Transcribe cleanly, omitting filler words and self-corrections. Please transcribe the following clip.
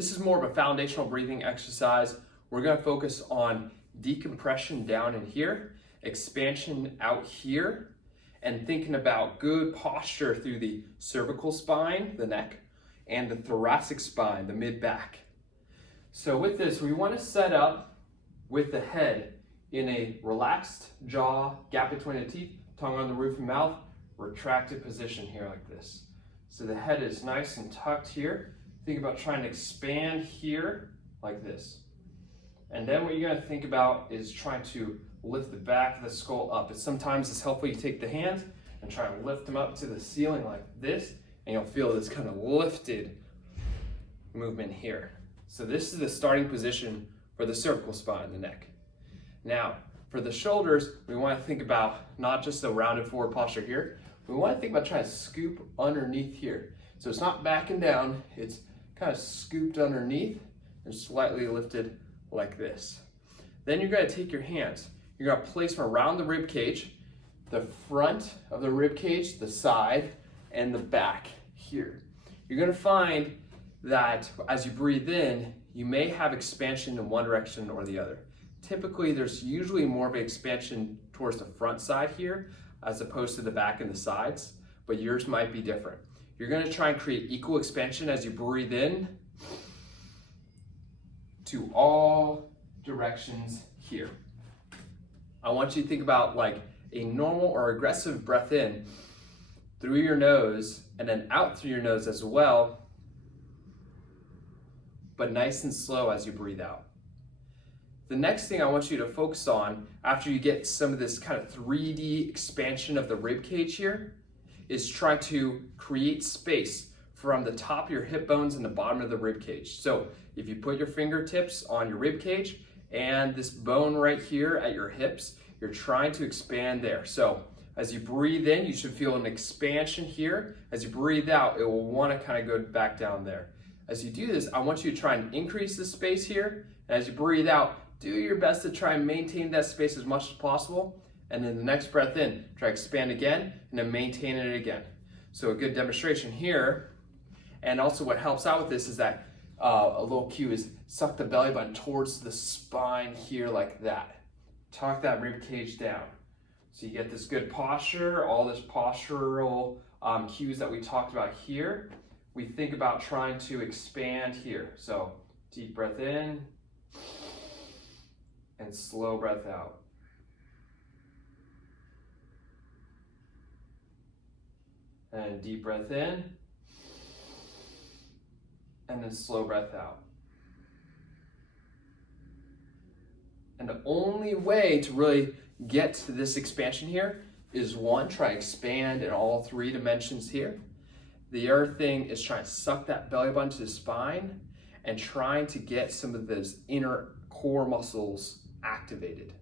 This is more of a foundational breathing exercise. We're gonna focus on decompression down in here, expansion out here, and thinking about good posture through the cervical spine, the neck, and the thoracic spine, the mid-back. So with this, we wanna set up with the head in a relaxed jaw, gap between the teeth, tongue on the roof and mouth, retracted position here like this. So the head is nice and tucked here. Think about trying to expand here like this. And then what you're gonna think about is trying to lift the back of the skull up. Sometimes it's helpful you take the hands and try and lift them up to the ceiling like this, and you'll feel this kind of lifted movement here. So this is the starting position for the cervical spine, the neck. Now, for the shoulders, we want to think about not just a rounded forward posture here. We want to think about trying to scoop underneath here. So it's not backing down, it's kind of scooped underneath and slightly lifted like this. Then you're going to take your hands. You're going to place them around the rib cage, the front of the rib cage, the side, and the back here. You're going to find that as you breathe in, you may have expansion in one direction or the other. Typically, there's usually more of an expansion towards the front side here as opposed to the back and the sides, but yours might be different. You're going to try and create equal expansion as you breathe in to all directions here. I want you to think about like a normal or aggressive breath in through your nose and then out through your nose as well, but nice and slow as you breathe out. The next thing I want you to focus on after you get some of this kind of 3D expansion of the rib cage here is try to create space from the top of your hip bones and the bottom of the rib cage. So if you put your fingertips on your rib cage and this bone right here at your hips, you're trying to expand there. So as you breathe in, you should feel an expansion here. As you breathe out, it will want to kind of go back down there. As you do this, I want you to try and increase the space here. And as you breathe out, do your best to try and maintain that space as much as possible. And then the next breath in, try to expand again and then maintain it again. So a good demonstration here. And also what helps out with this is that a little cue is suck the belly button towards the spine here like that. Tuck that rib cage down. So you get this good posture, all this postural cues that we talked about here. We think about trying to expand here. So deep breath in and slow breath out. And deep breath in and then slow breath out. And the only way to really get to this expansion here is one, try to expand in all three dimensions here. The other thing is trying to suck that belly button to the spine and trying to get some of those inner core muscles activated.